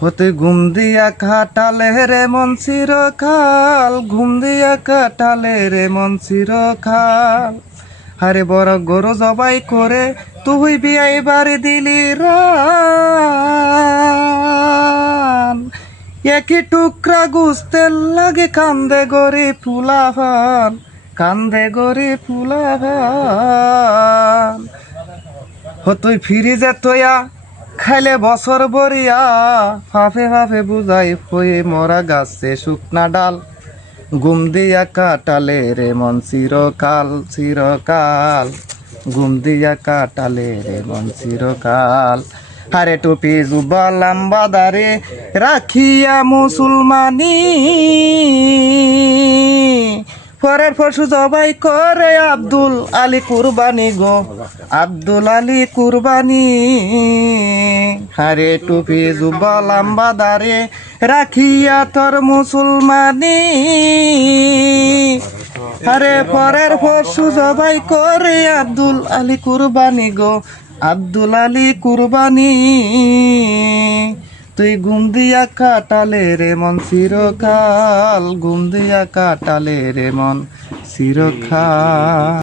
হতে ঘুম দিয়া কাটালে রে মন চিরকাল, ঘুম দিয়া কাটালে রে মন চিরকাল। আরে বড় গরু জবাই করে তুই বিয়াই বাড়ি দিলি রান, একই টুকরা গুস্তের লাগে কান্দে গরি ফুলাভান, কান্দে গরি ফুলাভান। তুই ফিরিজে তোয়া খাইলে বছর বরিয়া, ফাফে ফাফে বুঝাই হয়ে মরা গাছে শুকনা ডাল। ঘুম দিয়া কাটালে রে মন চিরকাল চিরকাল, ঘুম দিয়া কাটালে রে মন চিরকাল। আরে টুপি জুবা লাম্বা দাড়ি রাখিয়া মুসলমানি, পরের পশু জবাই করে আব্দুল আলী কুরবানি গো, আব্দুল আলী কুরবানি। আরে টুপি জুবা লাম্বা দাড়ি রাখিয়া তোর মুসলমানি, আরে পরের পশু জবাই করে আব্দুল আলী কুরবানি গো, আব্দুল আলী কুরবানি। তুই ঘুম দিয়া কাটালে রে মন চিরকাল, ঘুম দিয়া কাটালে রে মন চিরকাল।